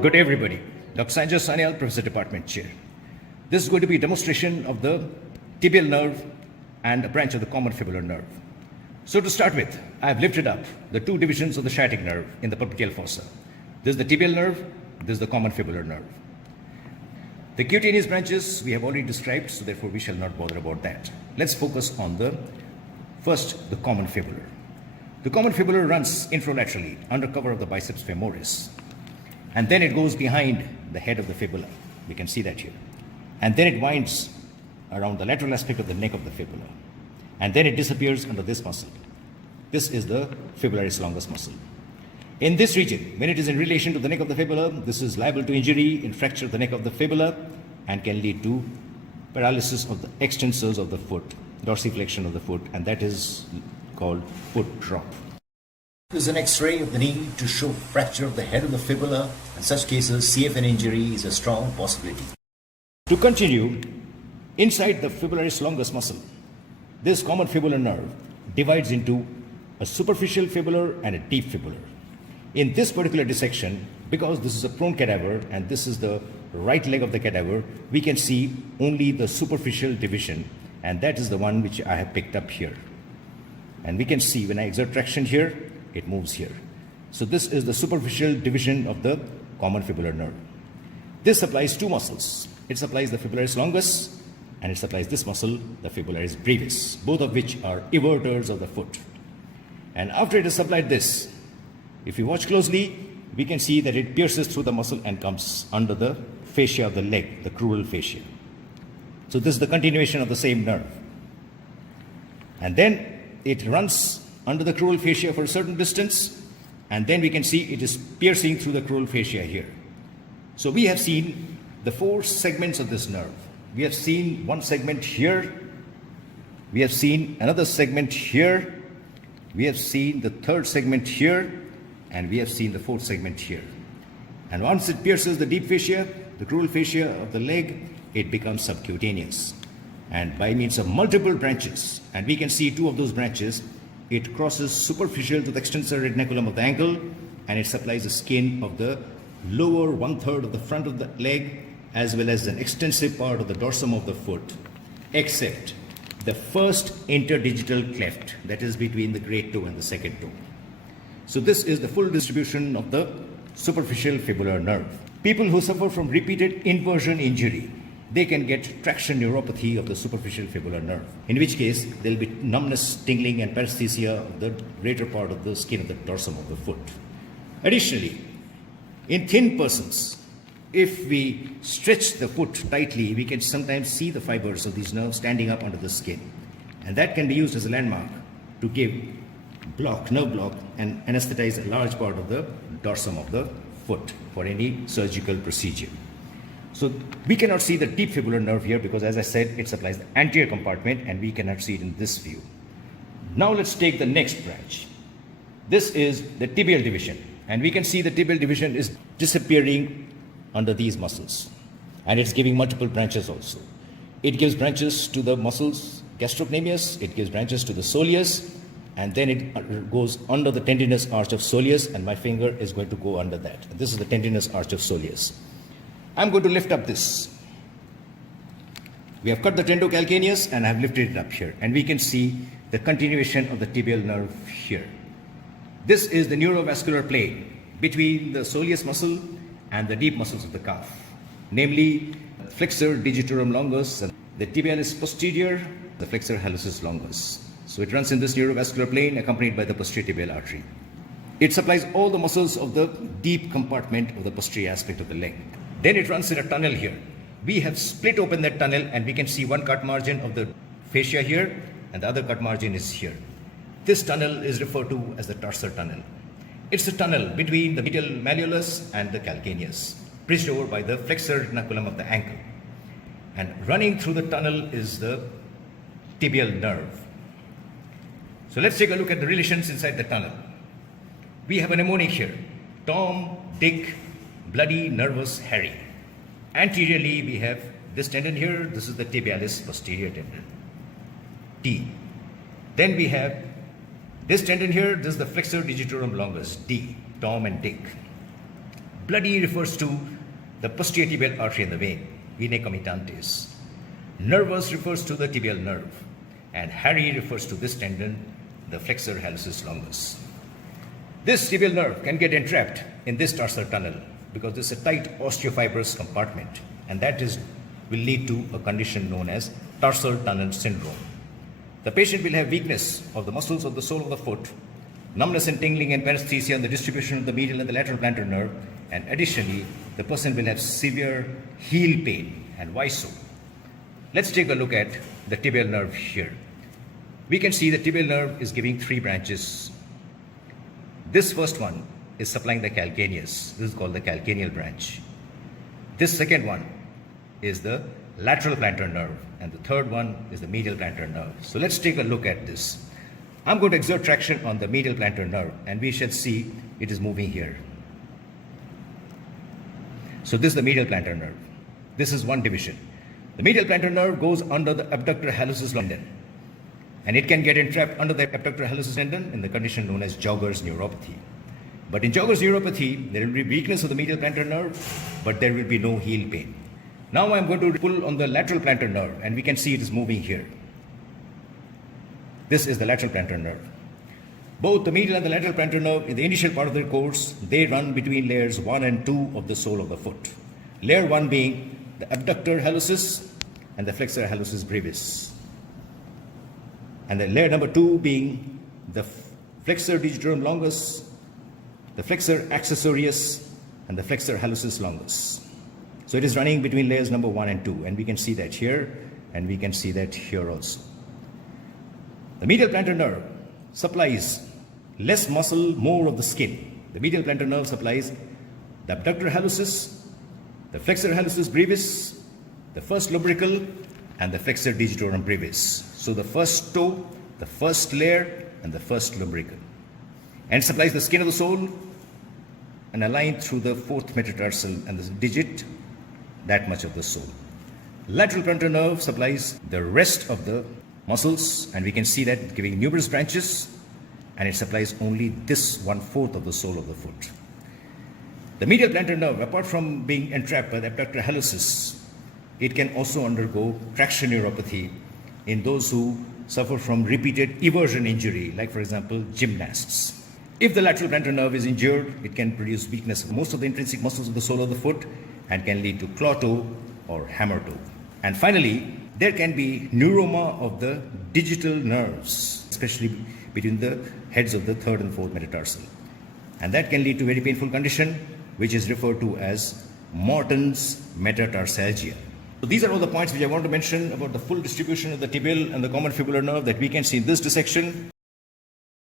Good day, everybody. Dr. Sanjay Sanyal, Professor Department Chair. This is going to be a demonstration of the tibial nerve and a branch of the common fibular nerve. So to start with, I have lifted up the two divisions of the sciatic nerve in the popliteal fossa. This is the tibial nerve, this is the common fibular nerve. The cutaneous branches we have already described, so therefore we shall not bother about that. Let's focus on the common fibular. The common fibular runs infralaterally under cover of the biceps femoris. And then it goes behind the head of the fibula. We can see that here. And then it winds around the lateral aspect of the neck of the fibula. And then it disappears under this muscle. This is the fibularis longus muscle. In this region, when it is in relation to the neck of the fibula, this is liable to injury in fracture of the neck of the fibula and can lead to paralysis of the extensors of the foot, dorsiflexion of the foot, and that is called foot drop. This is an X-ray of the knee to show fracture of the head of the fibula. In such cases, CFN injury is a strong possibility. To continue, inside the fibularis longus muscle, this common fibular nerve divides into a superficial fibular and a deep fibular. In this particular dissection, because this is a prone cadaver and this is the right leg of the cadaver, we can see only the superficial division, and that is the one which I have picked up here. And we can see when I exert traction here, it moves here. So this is the superficial division of the common fibular nerve. This supplies two muscles. It supplies the fibularis longus and it supplies this muscle, the fibularis brevis, both of which are everters of the foot. And after it has supplied this, if you watch closely, we can see that it pierces through the muscle and comes under the fascia of the leg, the crural fascia. So this is the continuation of the same nerve. And then it runs under the crural fascia for a certain distance, and then we can see it is piercing through the crural fascia here. So we have seen the four segments of this nerve. We have seen one segment here, we have seen another segment here, we have seen the third segment here, and we have seen the fourth segment here. And once it pierces the deep fascia, the crural fascia of the leg, it becomes subcutaneous. And by means of multiple branches, and we can see two of those branches, it crosses superficial to the extensor retinaculum of the ankle, and it supplies the skin of the lower 1/3 of the front of the leg, as well as an extensive part of the dorsum of the foot, except the first interdigital cleft, that is between the great toe and the second toe. So this is the full distribution of the superficial fibular nerve. People who suffer from repeated inversion injury, they can get traction neuropathy of the superficial fibular nerve, in which case there will be numbness, tingling, and paresthesia of the greater part of the skin of the dorsum of the foot. Additionally, in thin persons, if we stretch the foot tightly, we can sometimes see the fibers of these nerves standing up under the skin. And that can be used as a landmark to give nerve block, and anesthetize a large part of the dorsum of the foot for any surgical procedure. So we cannot see the deep fibular nerve here because, as I said, it supplies the anterior compartment and we cannot see it in this view. Now let's take the next branch. This is the tibial division, and we can see the tibial division is disappearing under these muscles, and it's giving multiple branches also. It gives branches to the muscles gastrocnemius, it gives branches to the soleus, and then it goes under the tendinous arch of soleus, and my finger is going to go under that. This is the tendinous arch of soleus. I'm going to lift up this. We have cut the tendocalcaneus and I have lifted it up here, and we can see the continuation of the tibial nerve here. This is the neurovascular plane between the soleus muscle and the deep muscles of the calf, namely flexor digitorum longus and the tibialis posterior, the flexor hallucis longus. So it runs in this neurovascular plane accompanied by the posterior tibial artery. It supplies all the muscles of the deep compartment of the posterior aspect of the leg. Then it runs in a tunnel here. We have split open that tunnel and we can see one cut margin of the fascia here and the other cut margin is here. This tunnel is referred to as the tarsal tunnel. It's a tunnel between the medial malleolus and the calcaneus, bridged over by the flexor retinaculum of the ankle. And running through the tunnel is the tibial nerve. So let's take a look at the relations inside the tunnel. We have a mnemonic here: Tom, Dick, Bloody, Nervous, Harry. Anteriorly, we have this tendon here. This is the tibialis posterior tendon, T. Then we have this tendon here. This is the flexor digitorum longus, D, Tom and Dick. Bloody refers to the posterior tibial artery in the vein, vena comitantes. Nervous refers to the tibial nerve. And hairy refers to this tendon, the flexor hallucis longus. This tibial nerve can get entrapped in this tarsal tunnel because this is a tight osteofibrous compartment, and that will lead to a condition known as tarsal tunnel syndrome. The patient will have weakness of the muscles of the sole of the foot, numbness and tingling and paresthesia in the distribution of the medial and the lateral plantar nerve, and additionally, the person will have severe heel pain. And why so? Let's take a look at the tibial nerve here. We can see the tibial nerve is giving 3 branches. This first one is supplying the calcaneus. This is called the calcaneal branch. This second one is the lateral plantar nerve, and the third one is the medial plantar nerve. So let's take a look at this. I'm going to exert traction on the medial plantar nerve, and we shall see it is moving here. So this is the medial plantar nerve. This is one division. The medial plantar nerve goes under the abductor hallucis tendon, and it can get entrapped under the abductor hallucis tendon in the condition known as Jogger's neuropathy. But in Jogger's neuropathy, there will be weakness of the medial plantar nerve, but there will be no heel pain. Now I'm going to pull on the lateral plantar nerve, and we can see it is moving here. This is the lateral plantar nerve. Both the medial and the lateral plantar nerve, in the initial part of their course, they run between layers 1 and 2 of the sole of the foot. Layer 1 being the abductor hallucis and the flexor hallucis brevis. And the layer number 2 being the flexor digitorum longus, the flexor accessorius, and the flexor hallucis longus. So it is running between layers number 1 and 2, and we can see that here, and we can see that here also. The medial plantar nerve supplies less muscle, more of the skin. The medial plantar nerve supplies the abductor hallucis, the flexor hallucis brevis, the first lubrical, and the flexor digitorum brevis. So the first toe, the first layer, and the first lubrical. And supplies the skin of the sole and aligned through the 4th metatarsal and the digit, that much of the sole. Lateral plantar nerve supplies the rest of the muscles, and we can see that giving numerous branches, and it supplies only this 1/4 of the sole of the foot. The medial plantar nerve, apart from being entrapped by the abductor hallucis, it can also undergo traction neuropathy in those who suffer from repeated eversion injury, like for example, gymnasts. If the lateral plantar nerve is injured, it can produce weakness of most of the intrinsic muscles of the sole of the foot and can lead to claw toe or hammer toe. And finally, there can be neuroma of the digital nerves, especially between the heads of the 3rd and 4th metatarsal. And that can lead to very painful condition, which is referred to as Morton's metatarsalgia. So these are all the points which I want to mention about the full distribution of the tibial and the common fibular nerve that we can see in this dissection.